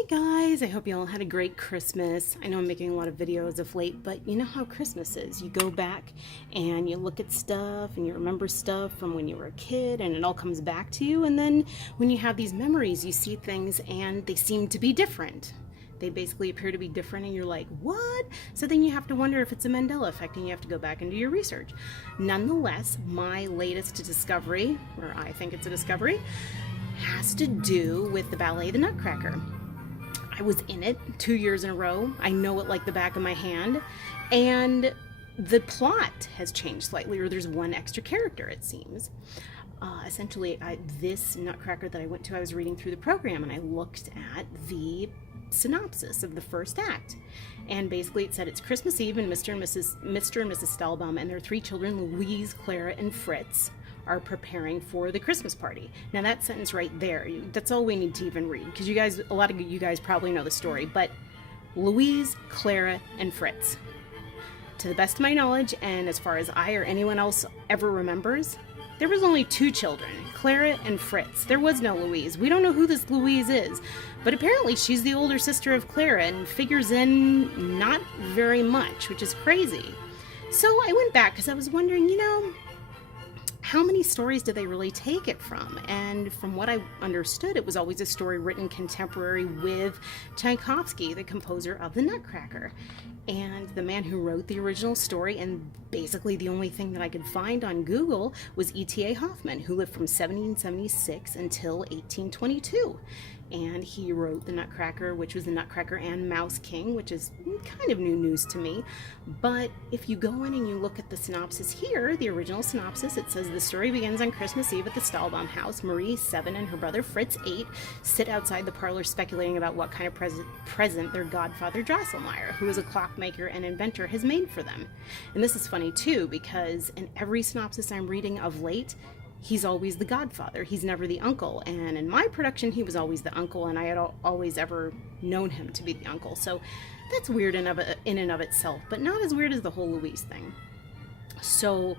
Hey guys, I hope you all had a great Christmas. I know I'm making a lot of videos of late, but you know how Christmas is. You go back and you look at stuff and you remember stuff from when you were a kid and it all comes back to you. And then when you have these memories, you see things and they seem to be different. They basically appear to be different and you're like, what? So then you have to wonder if it's a Mandela effect and you have to go back and do your research. Nonetheless, my latest discovery, or I think it's a discovery, has to do with the ballet The Nutcracker. I was in it 2 years in a row. I know it like the back of my hand. And the plot has changed slightly, or there's one extra character, it seems. Essentially, this Nutcracker that I went to, I was reading through the program and I looked at the synopsis of the first act. And basically it said it's Christmas Eve and Mr. and Mrs. Stahlbaum and their 3 children, Louise, Clara, and Fritz, are preparing for the Christmas party. Now that sentence right there, that's all we need to even read, because a lot of you guys probably know the story, but Louise, Clara, and Fritz. To the best of my knowledge, and as far as I or anyone else ever remembers, there was only 2 children, Clara and Fritz. There was no Louise. We don't know who this Louise is, but apparently she's the older sister of Clara and figures in not very much, which is crazy. So I went back because I was wondering, how many stories did they really take it from? And from what I understood, it was always a story written contemporary with Tchaikovsky, the composer of the Nutcracker. And the man who wrote the original story, and basically the only thing that I could find on Google, was E.T.A. Hoffmann, who lived from 1776 until 1822. And he wrote the Nutcracker, which was the Nutcracker and Mouse King, which is kind of new news to me. But if you go in and you look at the synopsis here, the original synopsis, it says the story begins on Christmas Eve at the Stahlbaum house. Marie, 7, and her brother Fritz, 8, sit outside the parlor speculating about what kind of present their godfather Drosselmeyer, who is a clockmaker and inventor, has made for them. And this is funny too, because in every synopsis I'm reading of late, he's always the godfather. He's never the uncle. And in my production, he was always the uncle, and I had always ever known him to be the uncle. So that's weird in and of itself, but not as weird as the whole Louise thing. So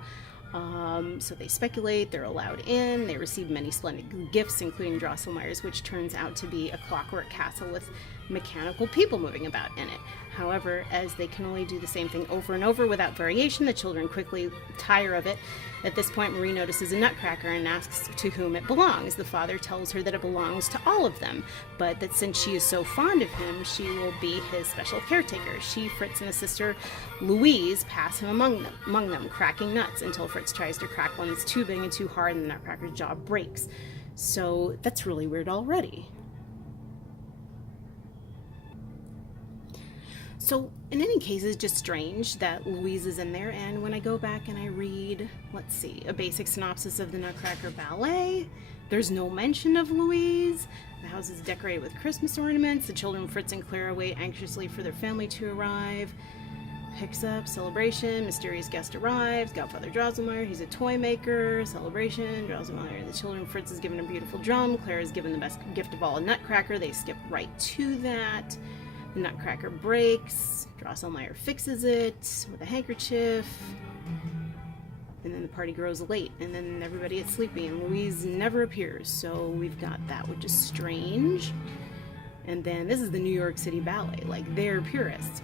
they speculate, they're allowed in, they receive many splendid gifts, including Drosselmeyer's, which turns out to be a clockwork castle with mechanical people moving about in it. However, as they can only do the same thing over and over without variation, the children quickly tire of it. At this point, Marie notices a Nutcracker and asks to whom it belongs. The father tells her that it belongs to all of them, but that since she is so fond of him, she will be his special caretaker. She, Fritz, and his sister Louise pass him among them, cracking nuts until Fritz tries to crack one that's too big and too hard, and the Nutcracker's jaw breaks. So that's really weird already. So in any case, it's just strange that Louise is in there, and when I go back and I read, let's see, a basic synopsis of the Nutcracker ballet, there's no mention of Louise. The house is decorated with Christmas ornaments. The children Fritz and Clara wait anxiously for their family to arrive. Picks up, celebration, mysterious guest arrives, Godfather Drosselmeyer, he's a toy maker, celebration, Drosselmeyer, the children, Fritz is given a beautiful drum, Clara is given the best gift of all, a Nutcracker. They skip right to that. The Nutcracker breaks, Drosselmeyer fixes it with a handkerchief, and then the party grows late, and then everybody gets sleepy, and Louise never appears, so we've got that, which is strange. And then this is the New York City Ballet, like they're purists.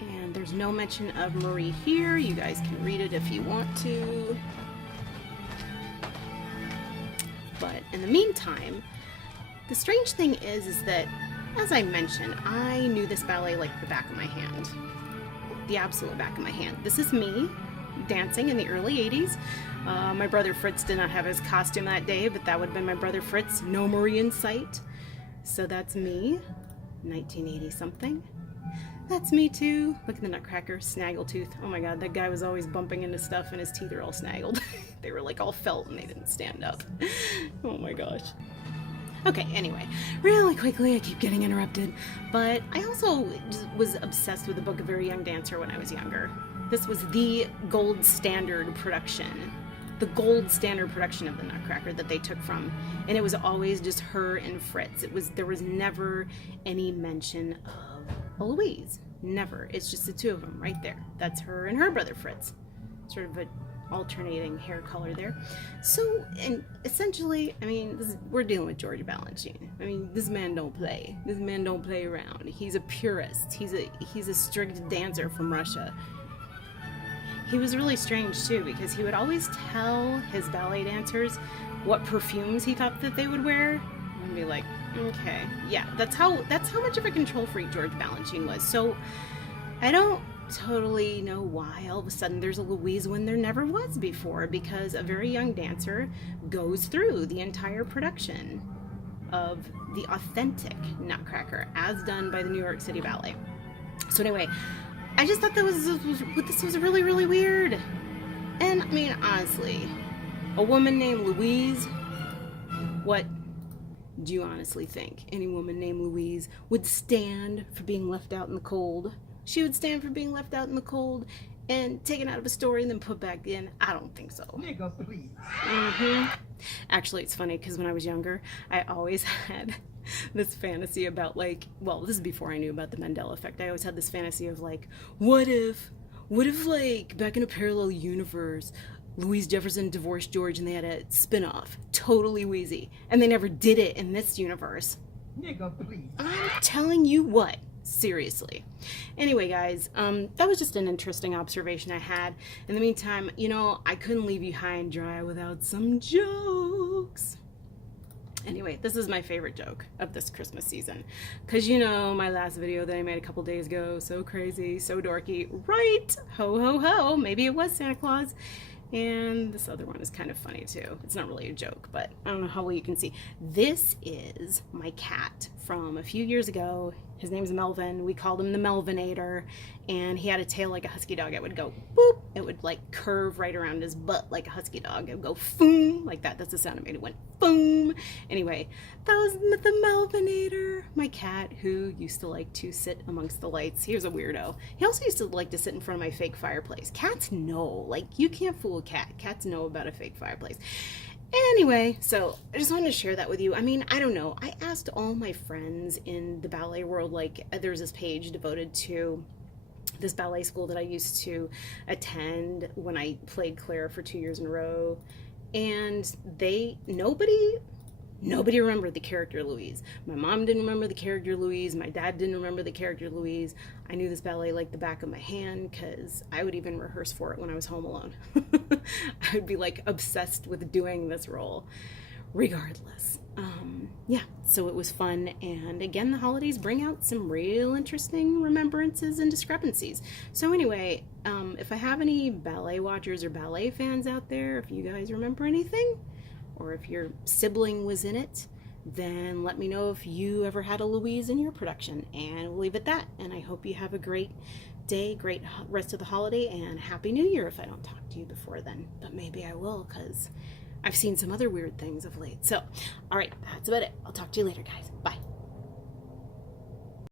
And there's no mention of Marie here. You guys can read it if you want to. But in the meantime, the strange thing is that, as I mentioned, I knew this ballet like the back of my hand. The absolute back of my hand. This is me dancing in the early 80s. My brother Fritz did not have his costume that day, but that would have been my brother Fritz. No Marie in sight. So that's me, 1980 something. That's me too. Look at the Nutcracker, snaggletooth. Oh my god, that guy was always bumping into stuff and his teeth are all snaggled. They were like all felt and they didn't stand up. Oh my gosh. Okay, anyway, really quickly, I keep getting interrupted, but I also was obsessed with the book A Very Young Dancer when I was younger. This was the gold standard production of the Nutcracker that they took from, and it was always just her and Fritz. There was never any mention of a Louise. Never. It's just the 2 of them right there. That's her and her brother Fritz. Sort of a alternating hair color there. So, and essentially, I mean, we're dealing with George Balanchine. I mean, this man don't play. This man don't play around. He's a purist. He's a strict dancer from Russia. He was really strange too, because he would always tell his ballet dancers what perfumes he thought that they would wear, and be like, okay, yeah, that's how much of a control freak George Balanchine was. So I don't totally know why all of a sudden there's a Louise when there never was before, because a very young dancer goes through the entire production of the authentic Nutcracker as done by the New York City Ballet. So anyway, I just thought this was really, really weird. And I mean, honestly, a woman named Louise, what do you honestly think any woman named Louise would stand for being left out in the cold? She would stand for being left out in the cold and taken out of a story and then put back in? I don't think so. Nigga, please. Actually, it's funny because when I was younger, I always had this fantasy about, like, well, this is before I knew about the Mandela effect. I always had this fantasy of, like, what if like back in a parallel universe, Louise Jefferson divorced George and they had a spin-off, totally wheezy, and they never did it in this universe. Nigga, please. I'm telling you what, seriously. Anyway, guys, that was just an interesting observation I had. In the meantime, you know, I couldn't leave you high and dry without some jokes. Anyway, this is my favorite joke of this Christmas season, because you know my last video that I made a couple days ago, so crazy, so dorky, right? Ho ho ho, maybe it was Santa Claus. And this other one is kind of funny too. It's not really a joke, but I don't know how well you can see. This is my cat from a few years ago. His name's Melvin. We called him the Melvinator, and he had a tail like a husky dog. It would go boop. It would like curve right around his butt like a husky dog. It would go foom like that. That's the sound it made. It went boom. Anyway, that was the Melvinator, my cat who used to like to sit amongst the lights. He was a weirdo. He also used to like to sit in front of my fake fireplace. Cats know, like, you can't fool a cat. Cats know about a fake fireplace. Anyway, so I just wanted to share that with you. I mean, I don't know. I asked all my friends in the ballet world, like, there's this page devoted to this ballet school that I used to attend when I played Claire for 2 years in a row, and nobody remembered the character Louise. My mom didn't remember the character Louise. My dad didn't remember the character Louise. I knew this ballet like the back of my hand because I would even rehearse for it when I was home alone. I would be like obsessed with doing this role. Regardless, yeah, so it was fun, and again, the holidays bring out some real interesting remembrances and discrepancies. So anyway, if I have any ballet watchers or ballet fans out there, if you guys remember anything, or if your sibling was in it, then let me know if you ever had a Louise in your production, and we'll leave it at that. And I hope you have a great day, great rest of the holiday, and Happy New Year if I don't talk to you before then. But maybe I will, because I've seen some other weird things of late. So, all right, that's about it. I'll talk to you later, guys. Bye.